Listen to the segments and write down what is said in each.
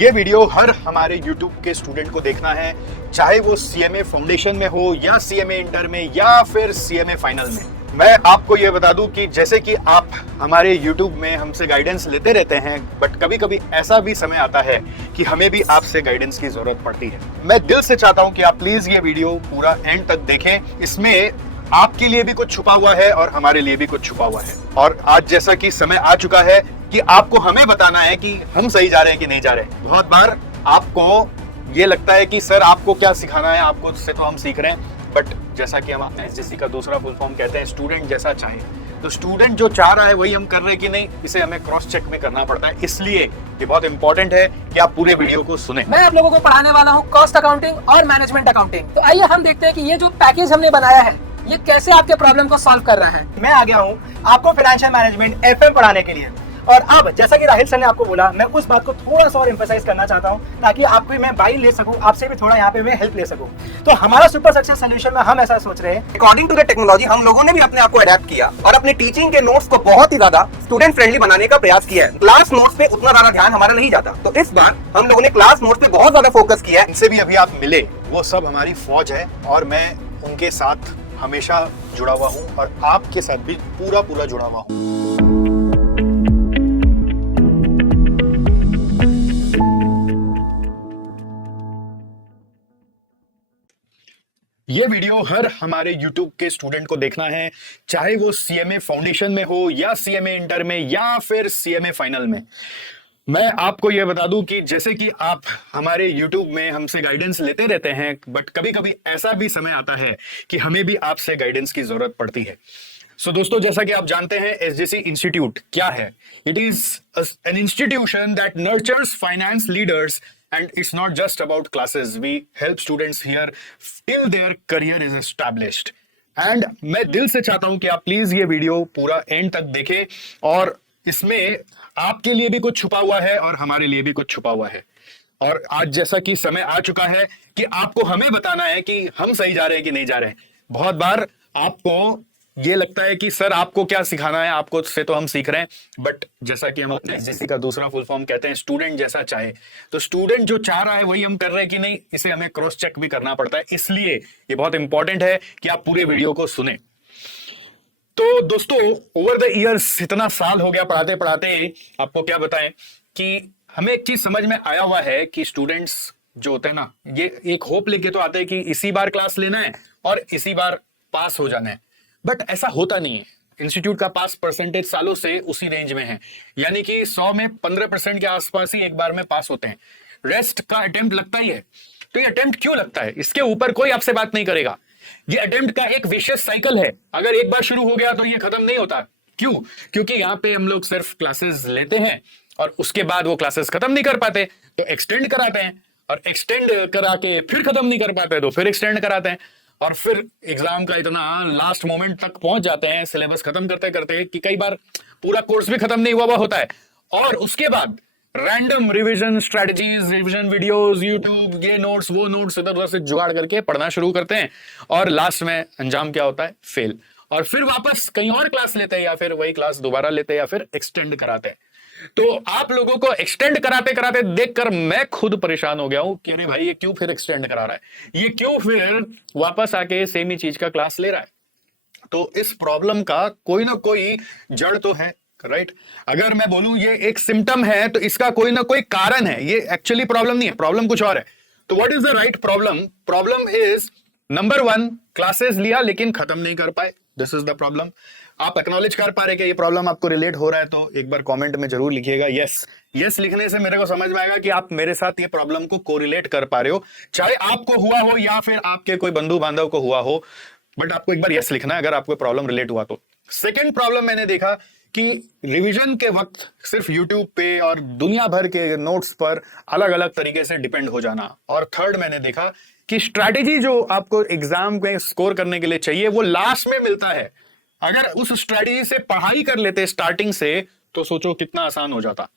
ये वीडियो हर हमारे YouTube के स्टूडेंट को देखना है, चाहे वो CMA फाउंडेशन में हो या CMA इंटर में या फिर CMA फाइनल में। मैं आपको ये बता दूं कि जैसे कि आप हमारे YouTube में हमसे गाइडेंस लेते रहते हैं, बट कभी कभी ऐसा भी समय आता है कि हमें भी आपसे गाइडेंस की जरूरत पड़ती है। मैं दिल से चाहता हूं कि आप प्लीज ये वीडियो पूरा एंड तक देखें। इसमें आपके लिए भी कुछ छुपा हुआ है और हमारे लिए भी कुछ छुपा हुआ है। और आज जैसा कि समय आ चुका है कि आपको हमें बताना है कि हम सही जा रहे हैं कि नहीं जा रहे हैं। बहुत बार आपको ये लगता है कि सर आपको क्या सिखाना है, आपको से तो हम सीख रहे हैं, बट जैसा कि हम SJC का दूसरा फुल फॉर्म कहते हैं, स्टूडेंट जैसा चाहे, तो स्टूडेंट जो चाह रहा है वही हम कर रहे हैं कि नहीं, इसे हमें क्रॉस चेक में करना पड़ता है। इसलिए ये बहुत इंपॉर्टेंट है कि आप पूरे वीडियो को सुने। मैं आप लोगों को पढ़ाने वाला हूँ कॉस्ट अकाउंटिंग और मैनेजमेंट अकाउंटिंग। तो आइए हम देखते हैं कि ये जो पैकेज हमने बनाया है ये कैसे आपके प्रॉब्लम को सॉल्व कर रहा है। मैं आ गया हूँ आपको फाइनेंशियल मैनेजमेंट FM पढ़ाने के लिए। और अब जैसा कि राहिल सर ने आपको बोला, मैं उस बात को थोड़ा सा और एम्फसाइज करना चाहता हूँ ताकि आपको मैं बाई ले सकूँ, आपसे भी थोड़ा यहाँ पे मैं हेल्प ले सकूँ। तो हमारा सुपर सक्सेस सोल्यूशन में हम ऐसा सोच रहे हैं, अकॉर्डिंग टू द टेक्नोलॉजी हम लोगों ने भी अपने आप को अडेप्ट किया और अपने टीचिंग के नोट्स को बहुत ही ज्यादा स्टूडेंट फ्रेंडली बनाने का प्रयास किया है। क्लास नोट्स पे उतना ज्यादा ध्यान हमारा नहीं जाता, तो इस बार हम लोगों ने क्लास नोट्स पे बहुत ज्यादा फोकस किया है। इनसे भी अभी आप मिले, वो सब हमारी फौज है और मैं उनके साथ हमेशा जुड़ा हुआ हूँ और आपके साथ भी पूरा जुड़ा हुआ हूँ। ये वीडियो हर हमारे YouTube के स्टूडेंट को देखना है, चाहे वो CMA फाउंडेशन में हो या CMA इंटर में या फिर CMA फाइनल में। मैं आपको यह बता दूं कि जैसे कि आप हमारे YouTube में हमसे गाइडेंस लेते रहते हैं, बट कभी कभी ऐसा भी समय आता है कि हमें भी आपसे गाइडेंस की जरूरत पड़ती है। सो दोस्तों, जैसा कि आप जानते हैं SJC इंस्टीट्यूट क्या है। It is an institution that nurtures finance leaders and it's not just about classes. We help students here till their career is established. And मैं दिल से चाहता हूं कि आप प्लीज ये वीडियो पूरा एंड तक देखें, और इसमें आपके लिए भी कुछ छुपा हुआ है और हमारे लिए भी कुछ छुपा हुआ है। और आज जैसा कि समय आ चुका है कि आपको हमें बताना है कि हम सही जा रहे हैं कि नहीं जा रहे हैं। बहुत बार आपको ये लगता है कि सर आपको क्या सिखाना है, आपको से तो हम सीख रहे हैं, बट जैसा कि हम अपने SJC का दूसरा फुल फॉर्म कहते हैं, स्टूडेंट जैसा चाहे, तो स्टूडेंट जो चाह रहा है वही हम कर रहे हैं कि नहीं, इसे हमें क्रॉस चेक भी करना पड़ता है। इसलिए ये बहुत इंपॉर्टेंट है कि आप पूरे वीडियो को सुने। तो दोस्तों, ओवर द ईयर्स इतना साल हो गया पढ़ाते पढ़ाते, आपको क्या बताएं कि हमें एक चीज समझ में आया हुआ है कि स्टूडेंट्स जो होते हैं ना, ये एक होप लेके तो आते हैं कि इसी बार क्लास लेना है और इसी बार पास हो जाना है, बट ऐसा होता नहीं है। इंस्टीट्यूट का पास परसेंटेज सालों से उसी रेंज में है, यानी कि 100 में 15% के आसपास ही एक बार में पास होते हैं। रेस्ट का अटेम्प्ट लगता ही है। तो ये अटेम्प्ट क्यों लगता है, इसके ऊपर कोई आपसे बात नहीं करेगा। ये अटेम्प्ट का एक विशेष साइकिल है, अगर एक बार शुरू हो गया तो ये खत्म नहीं होता। क्यों? क्योंकि यहाँ पे हम लोग सिर्फ क्लासेस लेते हैं और उसके बाद वो क्लासेस खत्म नहीं कर पाते तो एक्सटेंड कराते हैं, और एक्सटेंड करा के फिर खत्म नहीं कर पाते तो फिर एक्सटेंड कराते हैं, और फिर एग्जाम का इतना लास्ट मोमेंट तक पहुंच जाते हैं सिलेबस खत्म करते करते कि कई बार पूरा कोर्स भी खत्म नहीं हुआ होता है। और उसके बाद random revision strategies, revision videos, YouTube, ये नोट्स वो नोट्स इधर उधर से जुगाड़ करके पढ़ना शुरू करते हैं, और लास्ट में अंजाम क्या होता है, फेल। और फिर वापस कहीं और क्लास लेते हैं या फिर वही क्लास दोबारा लेते हैं या फिर एक्सटेंड कराते हैं। तो आप लोगों को एक्सटेंड कराते कराते देखकर मैं खुद परेशान हो गया हूं कि अरे भाई ये क्यों फिर एक्सटेंड करा रहा है, ये क्यों फिर वापस आके सेम ही चीज का क्लास ले रहा है। तो इस प्रॉब्लम का कोई ना कोई जड़ तो है, राइट? अगर मैं बोलूं ये एक सिम्टम है तो इसका कोई ना कोई कारण है, ये एक्चुअली प्रॉब्लम नहीं है, प्रॉब्लम कुछ और है। तो what is the right problem? Problem is number 1, classes लिया लेकिन खत्म नहीं कर पाए। This is the problem. आप एक्नॉलेज कर पा रहे कि ये प्रॉब्लम आपको रिलेट हो रहा है तो एक बार कमेंट में जरूर लिखिएगा यस लिखने से मेरे को समझ में आएगा कि आप मेरे साथ ये प्रॉब्लम को कोरिलेट कर पा रहे हो, चाहे आपको हुआ हो या फिर आपके कोई बंधु बांधव को हुआ हो, बट आपको एक बार यस लिखना है अगर आपको प्रॉब्लम रिलेट हुआ तो। सेकेंड प्रॉब्लम मैंने देखा कि रिवीजन के वक्त सिर्फ यूट्यूब पे और दुनिया भर के नोट्स पर अलग अलग तरीके से डिपेंड हो जाना। और थर्ड मैंने देखा कि स्ट्रैटेजी जो आपको एग्जाम में स्कोर करने के लिए चाहिए वो लास्ट में मिलता है। अगर उस स्ट्रेटजी से पढ़ाई कर लेते स्टार्टिंग से तो सोचो कितना आसान हो जाता।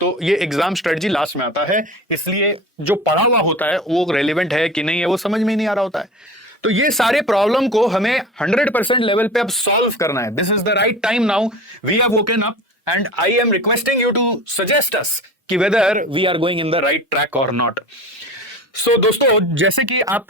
तो ये एग्जाम स्ट्रेटजी लास्ट में आता है, इसलिए जो पढ़ा हुआ होता है वो रेलिवेंट है कि नहीं है वो समझ में नहीं आ रहा होता है। तो ये सारे प्रॉब्लम को हमें 100% लेवल पे अब सॉल्व करना है। This is the right time now, we have woken up and I am requesting you to suggest us कि whether we are going in the right track और नॉट। सो दोस्तों, जैसे कि आप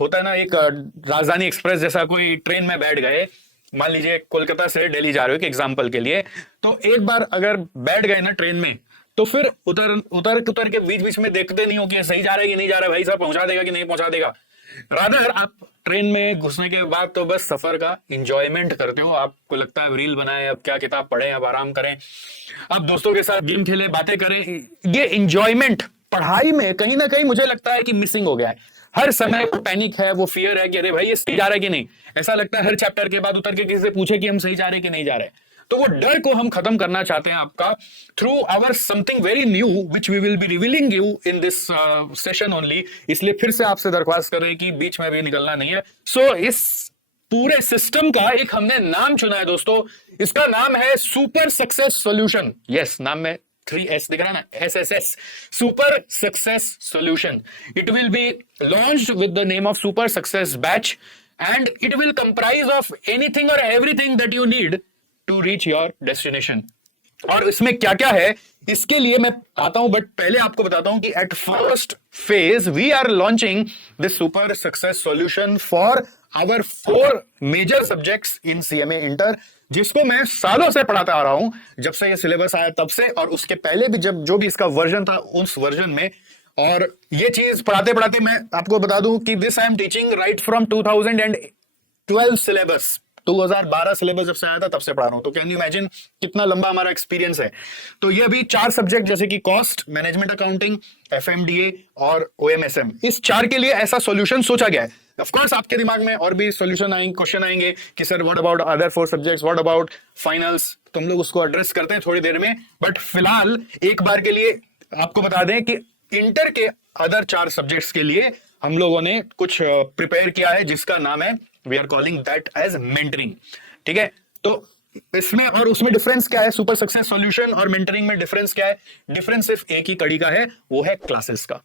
होता है ना, एक राजधानी एक्सप्रेस जैसा कोई ट्रेन में बैठ गए, मान लीजिए कोलकाता से दिल्ली जा रहे हो, एक एग्जांपल के लिए, तो एक बार अगर बैठ गए ना ट्रेन में, तो फिर उतर के बीच बीच में देखते नहीं हो कि सही जा रहा है कि नहीं जा रहा है, भाई साहब पहुंचा देगा कि नहीं पहुंचा देगा। रादर आप ट्रेन में घुसने के बाद तो बस सफर का एंजॉयमेंट करते हो, आपको लगता है रील बनाए, अब क्या किताब पढ़ें, अब आराम करें, अब दोस्तों के साथ गेम खेले, बातें करें। ये एंजॉयमेंट पढ़ाई में कहीं ना कहीं मुझे लगता है कि मिसिंग हो गया है। हर समय वो पैनिक है, वो फियर है कि अरे भाई ये सही जा रहा है कि नहीं। ऐसा लगता है हर चैप्टर के बाद उतर के किसी से पूछे कि हम सही जा रहे हैं कि नहीं जा रहे। तो वो डर को हम खत्म करना चाहते हैं आपका through our something very new which we will be revealing you in this session only. इसलिए फिर से आपसे दरख्वास्त कर रहे हैं कि बीच में भी निकलना नहीं है। सो इस पूरे सिस्टम का एक हमने नाम चुना है दोस्तों, इसका नाम है सुपर सक्सेस सॉल्यूशन। यस, नाम में 3S दिख रहा है ना, SSS, super success solution. It will be launched with the name of super success batch and it will comprise of anything और everything that you need to reach your destination. और इसमें क्या क्या है इसके लिए मैं आता हूं, बट पहले आपको बताता हूं कि at first phase we are launching this super success solution for our 4 major subjects in CMA inter, जिसको मैं सालों से पढ़ाता आ रहा हूं, जब से ये सिलेबस आया तब से, और उसके पहले भी जब जो भी इसका वर्जन था उस वर्जन में। और ये चीज पढ़ाते पढ़ाते मैं आपको बता दूं कि this I am teaching right from 2012 syllabus, 2012 syllabus जब से आया था तब से पढ़ा रहा हूं। तो कैन यू इमेजिन कितना लंबा हमारा एक्सपीरियंस है। तो ये अभी 4 सब्जेक्ट जैसे कि कॉस्ट, मैनेजमेंट अकाउंटिंग, FMDA और OMSM, इस 4 के लिए ऐसा सॉल्यूशन सोचा गया है। ऑफ कोर्स आपके दिमाग में और भी सॉल्यूशन आएंगे, क्वेश्चन आएंगे कि sir what about other 4 subjects, what about finals, तो हम लोग उसको एड्रेस करते हैं थोड़ी देर में। बट फिलहाल एक बार के लिए आपको बता दें कि इंटर के अदर 4 सब्जेक्ट्स के लिए हम लोगों ने कुछ प्रिपेयर किया है, जिसका नाम है we are calling that as mentoring. ठीक है, तो इसमें और उसमें डिफरेंस क्या है, सुपर सक्सेस सॉल्यूशन और मेंटरिंग में डिफरेंस क्या है? डिफरेंस सिर्फ एक ही कड़ी का है, वो है क्लासेस का।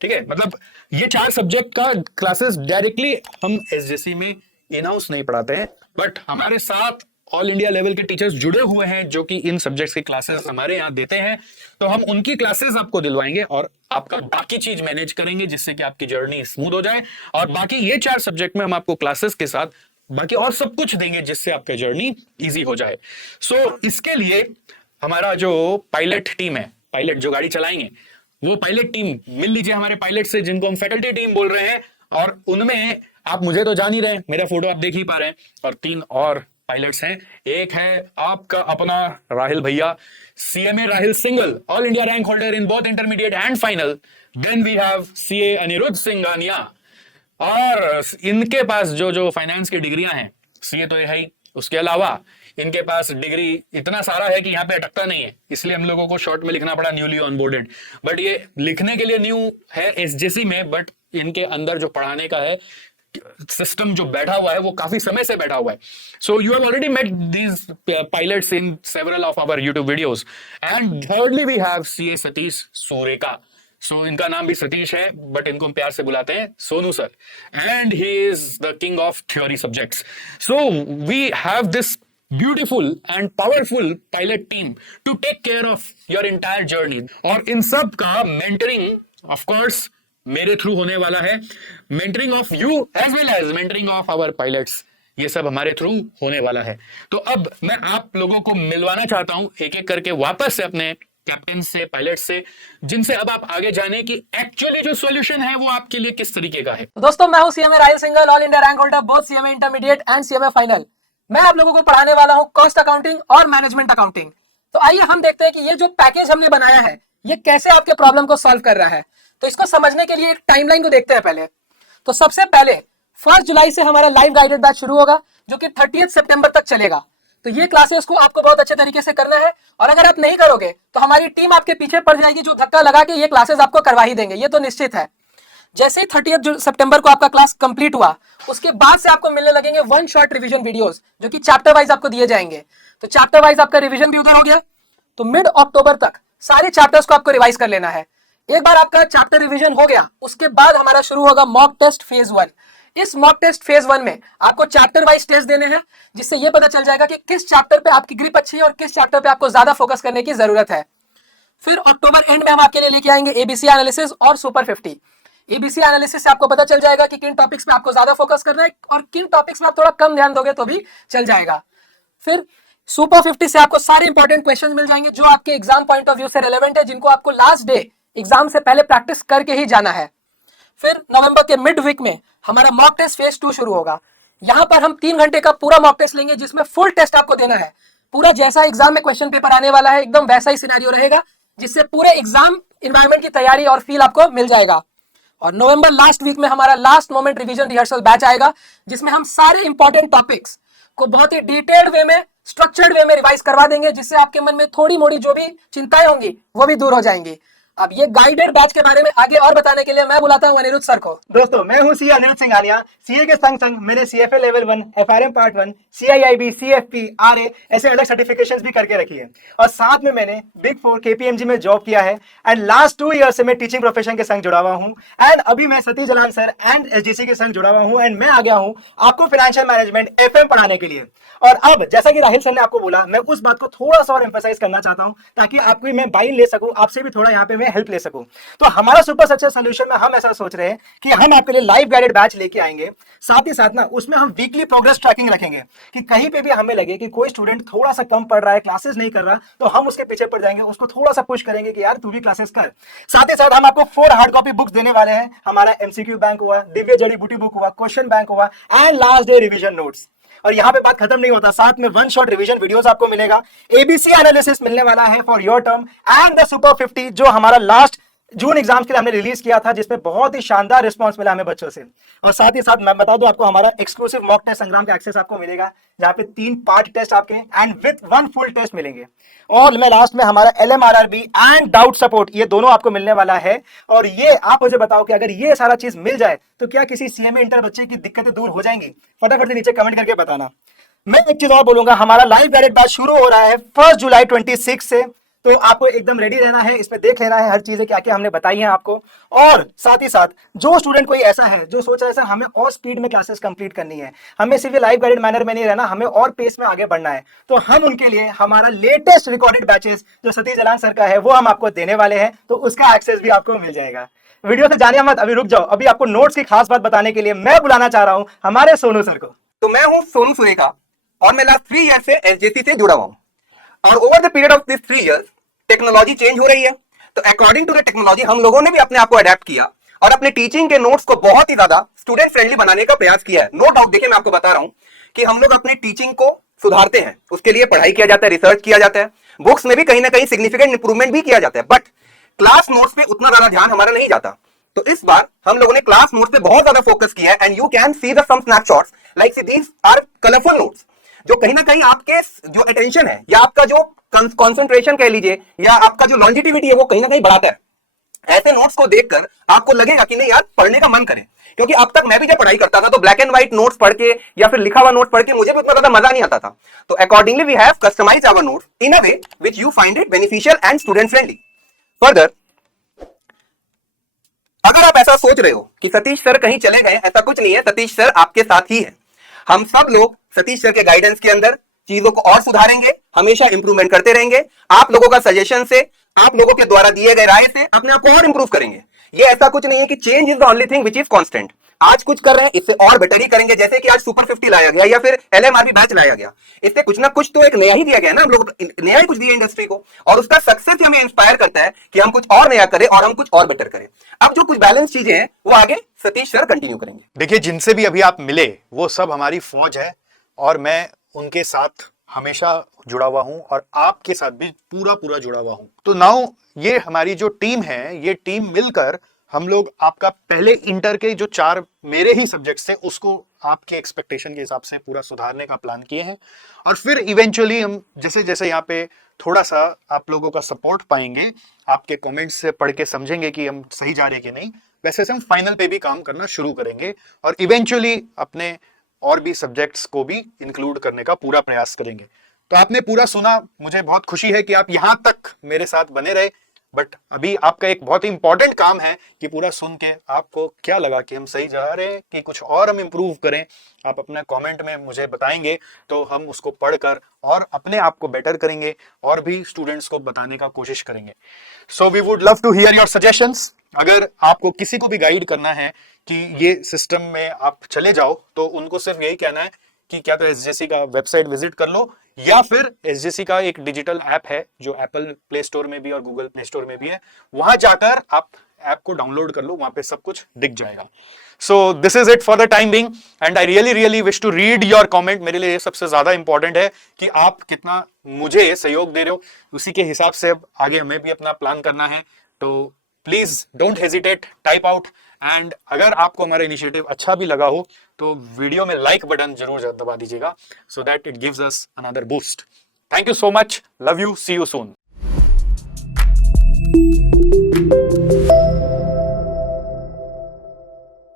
ठीक है, मतलब ये 4 सब्जेक्ट का क्लासेस डायरेक्टली हम SJC में इन हाउस नहीं पढ़ाते हैं, बट हमारे साथ ऑल इंडिया लेवल के टीचर्स जुड़े हुए हैं जो कि इन सब्जेक्ट्स की क्लासेस हमारे यहाँ देते हैं। तो हम उनकी क्लासेस आपको दिलवाएंगे और आपका बाकी चीज मैनेज करेंगे, जिससे कि आपकी जर्नी स्मूथ हो जाए। और बाकी ये 4 सब्जेक्ट में हम आपको क्लासेस के साथ बाकी और सब कुछ देंगे, जिससे आपका जर्नी इजी हो जाए। सो इसके लिए हमारा जो पायलट टीम है, पायलट जो गाड़ी चलाएंगे, वो पायलट टीम मिल लीजिए हमारे पायलट से, जिनको हम फैकल्टी टीम बोल रहे हैं। और उनमें आप मुझे तो जान ही रहे हैं, मेरा फोटो आप देख ही पा रहे हैं, और 3 और पायलट्स हैं। एक है आपका अपना राहिल भैया, CMA Rahil Singal, all India rank holder in both intermediate and final. Then we have CA Aniruddh Singhania, और इनके पास जो जो फाइनेंस की डिग्रियां हैं, CA तो ये है ही, उसके अलावा इनके पास डिग्री इतना सारा है कि यहाँ पे अटकता नहीं है, इसलिए हम लोगों को शॉर्ट में लिखना पड़ा न्यूली ऑनबोर्डेड। बट ये लिखने के लिए न्यू है SJC में, बट इनके अंदर जो पढ़ाने का है सिस्टम जो बैठा हुआ है वो काफी समय से बैठा हुआ है। So you have already met these pilots in several of our YouTube videos. And thirdly we have CA Satish Sureka. So इनका नाम भी सतीश है, बट इनको हम प्यार से बुलाते हैं Sonu sir, and he is the king of theory subjects. So we have this beautiful and powerful pilot team to take care of your entire journey. और इन सब का मेंटरिंग ऑफ कोर्स मेरे थ्रू होने वाला है, mentoring of you as well as mentoring of our pilots, ये सब हमारे थ्रू होने वाला है। तो अब मैं आप लोगों को मिलवाना चाहता हूं एक एक करके वापस से अपने कैप्टन से, पायलट से, जिनसे अब आप आगे जाने की एक्चुअली जो सॉल्यूशन है वो आपके लिए किस तरीके का है। दोस्तों, मैं हूं CMA Rahil Singal, all India rank holder both CMA intermediate and CMA final. मैं आप लोगों को पढ़ाने वाला हूं कॉस्ट अकाउंटिंग और मैनेजमेंट अकाउंटिंग। तो आइए हम देखते हैं कि ये जो पैकेज हमने बनाया है ये कैसे आपके प्रॉब्लम को सॉल्व कर रहा है। तो इसको समझने के लिए एक टाइमलाइन को देखते हैं पहले। तो सबसे पहले 1 जुलाई से हमारा लाइव गाइडेड बैच शुरू होगा, जो कि 30 सितंबर तक चलेगा। तो ये क्लासेस को आपको बहुत अच्छे तरीके से करना है, और अगर आप नहीं करोगे तो हमारी टीम आपके पीछे पड़ जाएगी, जो धक्का लगा के ये क्लासेस आपको करवा ही देंगे, ये तो निश्चित है। जैसे ही 30 सितंबर को आपका क्लास कंप्लीट हुआ, उसके बाद से आपको मिलने लगेंगे 1 शॉट रिवीजन वीडियोस, जो कि चैप्टर वाइज आपको दिए जाएंगे। तो चैप्टर वाइज आपका रिवीजन भी उधर हो गया। तो मिड अक्टूबर तक सारे चैप्टर्स को आपको रिवाइज कर लेना है। एक बार आपका चैप्टर रिवीजन हो गया, उसके बाद हमारा शुरू होगा मॉक टेस्ट फेज 1। इस मॉक टेस्ट फेज 1 में आपको चैप्टर वाइज टेस्ट देने हैं, जिससे ये पता चल जाएगा कि किस चैप्टर पे आपकी ग्रिप अच्छी है और किस चैप्टर पे आपको ज्यादा फोकस करने की जरूरत है। फिर अक्टूबर एंड में हम आपके लिए लेके आएंगे एबीसी एनालिसिस और सुपर 50। एबीसी एनालिसिस से आपको पता चल जाएगा कि किन टॉपिक्स पे आपको ज्यादा फोकस करना है और किन टॉपिक्स में आप थोड़ा कम ध्यान दोगे तो भी चल जाएगा। फिर सुपर 50 से आपको सारे इंपॉर्टेंट क्वेश्चंस मिल जाएंगे जो आपके एग्जाम पॉइंट ऑफ व्यू से रेलेवेंट है, जिनको आपको लास्ट डे एग्जाम से पहले प्रैक्टिस करके ही जाना है। फिर नवंबर के मिड वीक में हमारा मॉक टेस्ट फेज 2 शुरू होगा। यहाँ पर हम 3 घंटे का पूरा मॉक टेस्ट लेंगे जिसमें फुल टेस्ट आपको देना है। पूरा जैसा एग्जाम में क्वेश्चन पेपर आने वाला है एकदम वैसा ही सिनेरियो रहेगा, जिससे पूरे एग्जाम इन्वायरमेंट की तैयारी और फील आपको मिल जाएगा। और नवंबर लास्ट वीक में हमारा last moment revision rehearsal batch आएगा, जिसमें हम सारे इंपॉर्टेंट टॉपिक्स को बहुत ही डिटेल्ड वे में, स्ट्रक्चर्ड वे में रिवाइज करवा देंगे, जिससे आपके मन में थोड़ी मोड़ी जो भी चिंताएं होंगी वो भी दूर हो जाएंगी। अब ये गाइडेड बैच के बारे में आगे और बताने के लिए मैं बुलाता हूं अनिरुद्ध सर को। दोस्तों, मैं हूं सीए अनिरुद्ध सिंघानिया। सीए के संग संग मैंने CFA level 1, FRM part 1, CIIB, CFP, RA ऐसे अलग सर्टिफिकेशंस भी करके रखी है। और साथ में मैंने बिग 4 केपीएमजी में जॉब किया है एंड लास्ट 2 ईयर से मैं टीचिंग प्रोफेशन के संग जुड़ा हुआ हूं। एंड अभी मैं सतीश जलान सर एंड एसजीसी के संग जुड़ा हुआ हूं एंड मैं आ गया हूं आपको फाइनेंशियल मैनेजमेंट एफएम पढ़ाने के लिए। और अब जैसा कि राहिल सर ने आपको बोला, मैं उस बात को थोड़ा सा और एम्फसाइज करना चाहता हूं ताकि आपको मैं बाइन ले सकूं, आपसे भी थोड़ा यहाँ पे मैं हेल्प ले सकूं। तो हमारा सुपर सक्सेस सॉल्यूशन में हम ऐसा सोच रहे हैं कि हम आपके लिए लाइव गाइडेड बैच लेके आएंगे। साथ ही साथ ना उसमें हम वीकली प्रोग्रेस ट्रैकिंग रखेंगे कि कहीं पे भी हमें लगे कि कोई स्टूडेंट थोड़ा सा कम पढ़ रहा है, क्लासेस नहीं कर रहा, तो हम उसके पीछे पड़ जाएंगे, उसको थोड़ा सा पुश करेंगे कि यार तू भी क्लासेस कर। साथ ही साथ हम आपको 4 हार्ड कॉपी बुक्स देने वाले हैं। हमारा एमसीक्यू बैंक हुआ, दिव्य जड़ी बूटी बुक हुआ, क्वेश्चन बैंक हुआ and last day revision notes. और यहाँ पे बात खत्म नहीं होता, साथ में 1 शॉट रिवीजन वीडियोस आपको मिलेगा, एबीसी एनालिसिस मिलने वाला है for your term and the super 50 जो हमारा लास्ट जून एग्जाम्स के लिए हमने रिलीज किया था, जिसमें बहुत ही शानदार रिस्पांस मिला हमें बच्चों से। और साथ ही साथ मैं बता दूं आपको, हमारा एक्सक्लूसिव मॉक टेस्ट संग्राम का एक्सेस आपको मिलेगा, जहां पे 3 पार्ट टेस्ट आपके एंड विद 1 फुल टेस्ट मिलेंगे। और मैं लास्ट में हमारा एलएमआरआरबी एंड डाउट सपोर्ट, ये दोनों आपको मिलने वाला है। और ये आप मुझे बताओ कि अगर ये सारा चीज मिल जाए तो क्या किसी सीएमए इंटर बच्चे की दिक्कतें दूर हो जाएंगी? फटाफट से नीचे कमेंट करके बताना। मैं एक चीज और बोलूंगा, हमारा लाइव गाइडेड बैच शुरू हो रहा है 1 जुलाई 26 से, तो आपको एकदम रेडी रहना है, इसमें देख लेना है हर चीजें क्या क्या हमने बताई हैं आपको। और साथ ही साथ जो स्टूडेंट कोई ऐसा है जो सोच रहा है सर हमें और स्पीड में क्लासेस कंप्लीट करनी है, हमें सिर्फ लाइव गाइडेड मैनर में नहीं रहना, हमें और पेस में आगे बढ़ना है, तो हम उनके लिए हमारा लेटेस्ट रिकॉर्डेड बैचेस जो सतीश जलान सर का है वो हम आपको देने वाले हैं, तो उसका एक्सेस भी आपको मिल जाएगा। वीडियो से जाने मत, अभी रुक जाओ, अभी आपको नोट्स की खास बात बताने के लिए मैं बुलाना चाह रहा हूं हमारे सोनू सर को। तो मैं हूं सोनू सुरेखा और मैं लास्ट 3 ईयर से एसजेसी से जुड़ा हुआ हूं। और over the period of this 3 years technology change हो रही है, तो अकॉर्डिंग टू द टेक्नोलॉजी हम लोगों ने भी अपने आप को अडेप्ट किया और अपने टीचिंग के नोट्स को बहुत ही ज्यादा स्टूडेंट फ्रेंडली बनाने का प्रयास किया है। नो डाउट, देखिए मैं आपको बता रहा हूं कि हम लोग अपनी टीचिंग को सुधारते हैं, उसके लिए पढ़ाई किया जाता है, रिसर्च किया जाता है, बुक्स में भी कहीं ना कहीं सिग्निफिकेंट इंप्रूवमेंट भी किया जाता है, बट क्लास नोट्स पे उतना ज्यादा ध्यान हमारा नहीं जाता। तो इस बार हम लोगों ने क्लास नोट्स पे बहुत ज्यादा फोकस किया है and you can see the some snapshots like these are colourful notes, जो कहीं ना कहीं आपके जो अटेंशन है या आपका जो कंसंट्रेशन कह लीजिए या आपका जो लॉन्जिटिविटी है वो कहीं ना कहीं बढ़ाता है। ऐसे नोट्स को देखकर आपको लगेगा कि नहीं यार पढ़ने का मन करे, क्योंकि अब तक मैं भी जब पढ़ाई करता था तो ब्लैक एंड व्हाइट नोट्स पढ़ के या फिर लिखा हुआ नोट्स पढ़ के मुझे भी उतना ज्यादा मजा नहीं आता था। तो accordingly we have customised our notes in a way which you find it beneficial and student friendly. Further, अगर आप ऐसा सोच रहे हो कि सतीश सर कहीं चले गए, ऐसा कुछ नहीं है, सतीश सर आपके साथ ही है। हम सब लोग सतीश सर के गाइडेंस के अंदर चीजों को और सुधारेंगे, हमेशा इंप्रूवमेंट करते रहेंगे। आप लोगों का सजेशन से, आप लोगों के द्वारा दिए गए राय से अपने आप को और इंप्रूव करेंगे। ये ऐसा कुछ नहीं है कि change is the only thing which is constant. आज कुछ कर रहे हैं, इससे और बेटर ही करेंगे। जैसे कि आज सुपर 50 लाया गया या फिर एलएमआरबी बैच लाया गया, इससे कुछ ना कुछ तो एक नया ही दिया गया ना, हम लोग नया ही कुछ दिया इंडस्ट्री को, और उसका सक्सेस हमें इंस्पायर करता है कि हम कुछ और नया करें और हम कुछ और बेटर करें। अब जो कुछ बैलेंस चीजें हैं वो आगे सतीश सर कंटिन्यू करेंगे। देखिए, जिनसे भी अभी आप मिले वो सब हमारी फौज है और मैं उनके साथ हमेशा जुड़ा हुआ हूं और आपके साथ भी पूरा जुड़ा हुआ हूं। तो नाउ ये हमारी जो टीम है, ये टीम मिलकर हम लोग आपका पहले इंटर के जो 4 मेरे ही सब्जेक्ट्स थे उसको आपके एक्सपेक्टेशन के हिसाब से पूरा सुधारने का प्लान किए हैं। और फिर इवेंचुअली हम जैसे जैसे यहाँ पे थोड़ा सा आप लोगों का सपोर्ट पाएंगे, आपके कमेंट्स से पढ़ के समझेंगे कि हम सही जा रहे कि नहीं, वैसे से हम फाइनल पे भी काम करना शुरू करेंगे और इवेंचुअली अपने और भी सब्जेक्ट्स को भी इंक्लूड करने का पूरा प्रयास करेंगे। तो आपने पूरा सुना, मुझे बहुत खुशी है कि आप यहां तक मेरे साथ बने रहे। बट अभी आपका एक बहुत ही इंपॉर्टेंट काम है कि पूरा सुन के आपको क्या लगा कि हम सही जा रहे हैं कि कुछ और हम इम्प्रूव करें, आप अपना कमेंट में मुझे बताएंगे तो हम उसको पढ़कर और अपने आप को बेटर करेंगे और भी स्टूडेंट्स को बताने का कोशिश करेंगे। So we would love to hear your suggestions. अगर आपको किसी को भी गाइड करना है कि ये सिस्टम में आप चले जाओ तो उनको सिर्फ यही कहना है कि क्या तो एसजेसी का वेबसाइट विजिट कर लो या फिर एसजेसी का एक डिजिटल ऐप है जो एप्पल प्ले स्टोर में भी और गूगल प्ले स्टोर में भी है, वहां जाकर आप ऐप को डाउनलोड कर लो, वहां पे सब कुछ दिख जाएगा। So this is it for the time being and I really wish to read your comment. मेरे लिए सबसे ज्यादा इंपॉर्टेंट है कि आप कितना मुझे सहयोग दे रहे हो, उसी के हिसाब से अब आगे हमें भी अपना प्लान करना है। तो please don't hesitate, type out. And अगर आपको हमारा इनिशिएटिव अच्छा भी लगा हो तो वीडियो में लाइक बटन जरूर दबा दीजिएगा so that it gives us another boost. Thank you so much, love you, see you soon.